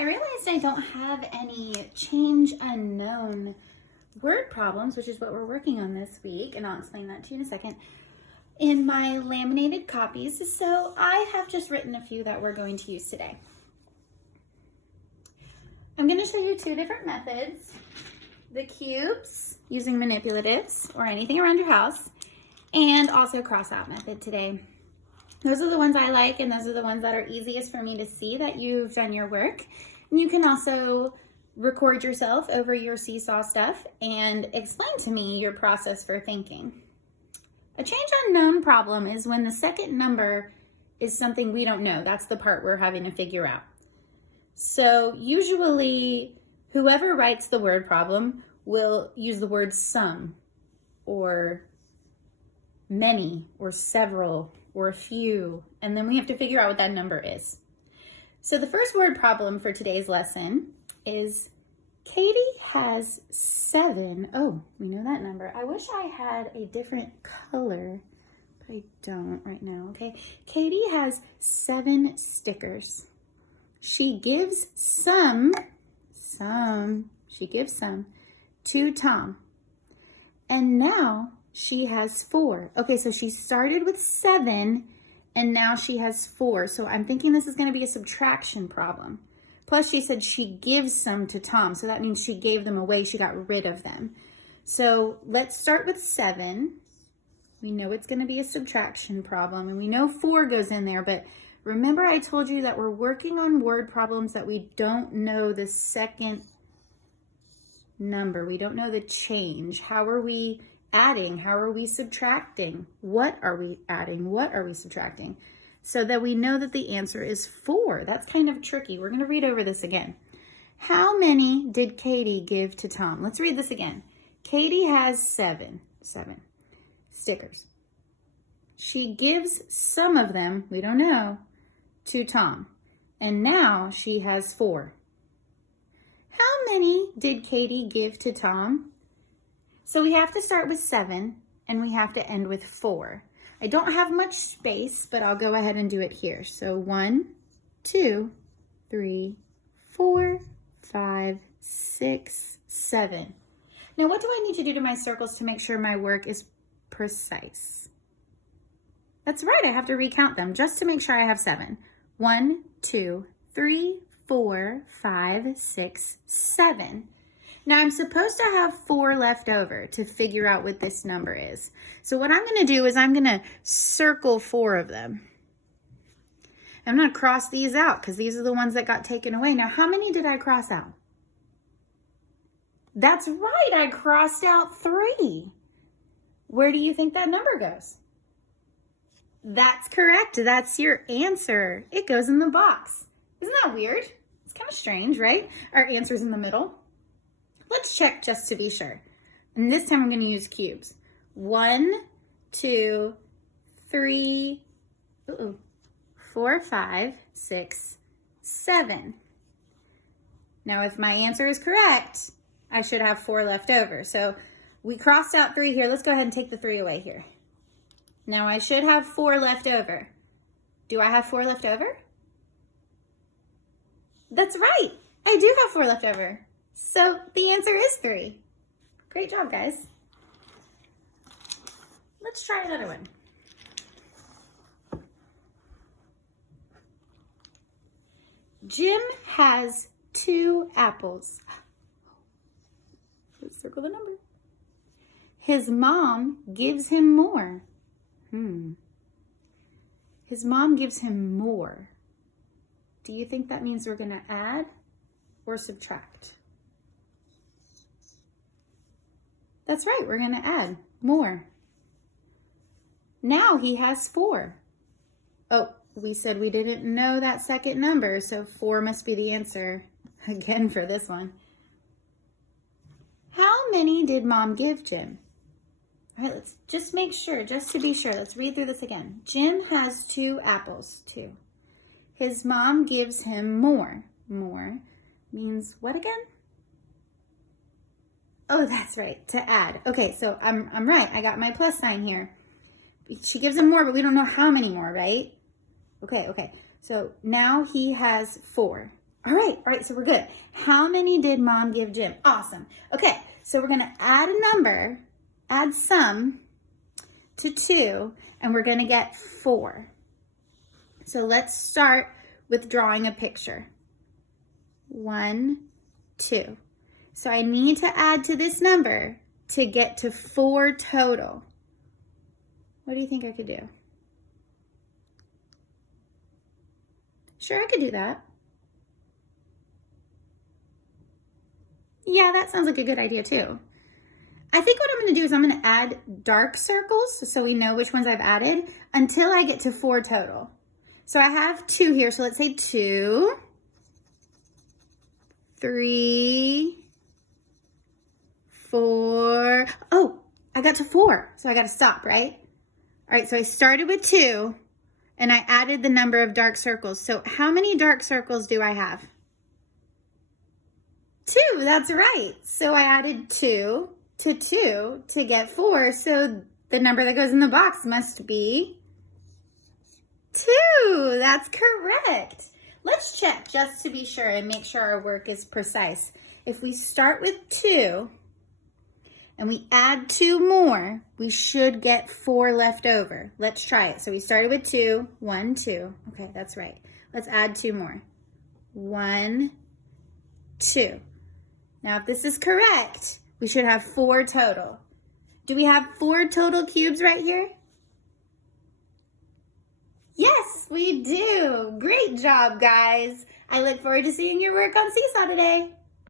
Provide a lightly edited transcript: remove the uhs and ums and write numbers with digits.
I realized I don't have any change unknown word problems, which is what we're working on this week, and I'll explain that to you in a second, in my laminated copies. So I have just written a few that we're going to use today. I'm going to show you two different methods. The cubes, using manipulatives or anything around your house, and also cross-out method today. Those are the ones I like, and those are the ones that are easiest for me to see that you've done your work. And you can also record yourself over your seesaw stuff and explain to me your process for thinking. A change unknown problem is when the second number is something we don't know. That's the part we're having to figure out. So usually whoever writes the word problem will use the word some or many or several or a few, and then we have to figure out what that number is. So the first word problem for today's lesson is Katie has 7. Oh, we know that number. I wish I had a different color, but I don't right now, okay? Katie has 7 stickers. She gives some to Tom. And now she has 4. Okay, so she started with 7 and now she has 4. So I'm thinking this is going to be a subtraction problem. Plus she said she gives some to Tom. So that means she gave them away. She got rid of them. So let's start with 7. We know it's going to be a subtraction problem, and we know 4 goes in there, but remember I told you that we're working on word problems that we don't know the second number. We don't know the change. How are we adding? How are we subtracting? What are we adding? What are we subtracting? So that we know that the answer is 4. That's kind of tricky. We're going to read over this again. How many did Katie give to Tom? Let's read this again. Katie has 7 stickers. She gives some of them, we don't know, to Tom. And now she has 4. How many did Katie give to Tom? So we have to start with 7 and we have to end with 4. I don't have much space, but I'll go ahead and do it here. So 1, 2, 3, 4, 5, 6, 7. Now what do I need to do to my circles to make sure my work is precise? That's right, I have to recount them just to make sure I have 7. 1, 2, 3, 4, 5, 6, 7. Now I'm supposed to have 4 left over to figure out what this number is. So what I'm going to do is I'm going to circle 4 of them. I'm going to cross these out because these are the ones that got taken away. Now how many did I cross out? That's right, I crossed out 3. Where do you think that number goes? That's correct. That's your answer. It goes in the box. Isn't that weird? It's kind of strange, right? Our answer's in the middle. Let's check just to be sure. And this time I'm going to use cubes. 1, 2, 3, 4, 5, 6, 7. Now if my answer is correct, I should have 4 left over. So we crossed out 3 here. Let's go ahead and take the 3 away here. Now I should have 4 left over. Do I have 4 left over? That's right. I do have 4 left over. So the answer is 3. Great job, guys. Let's try another one. Jim has 2 apples. Let's circle the number. His mom gives him more. His mom gives him more. Do you think that means we're going to add or subtract? That's right, we're going to add more. Now he has 4. Oh, we said we didn't know that second number, so 4 must be the answer again for this one. How many did Mom give Jim? All right, let's just make sure, just to be sure. Let's read through this again. Jim has 2 apples, 2. His mom gives him more. More means what again? Oh, that's right, to add. Okay, so I'm right. I got my plus sign here. She gives him more, but we don't know how many more, right? Okay. So now he has 4. All right, so we're good. How many did Mom give Jim? Awesome. Okay, so we're gonna add a number, add some to 2, and we're gonna get 4. So let's start with drawing a picture. 1, 2. So I need to add to this number to get to 4 total. What do you think I could do? Sure, I could do that. Yeah, that sounds like a good idea too. I think what I'm going to do is I'm going to add dark circles so we know which ones I've added until I get to 4 total. So I have 2 here, so let's say 2, 3, 4. Oh, I got to 4, so I got to stop, right? All right, so I started with 2 and I added the number of dark circles. So how many dark circles do I have? 2, that's right. So I added 2 to 2 to get 4. So the number that goes in the box must be 2. That's correct. Let's check just to be sure and make sure our work is precise. If we start with 2 and we add 2 more, we should get 4 left over. Let's try it. So we started with 2, 1, 2. Okay, that's right. Let's add 2 more. 1, 2. Now, if this is correct, we should have 4 total. Do we have 4 total cubes right here? Yes, we do. Great job, guys. I look forward to seeing your work on Seesaw today.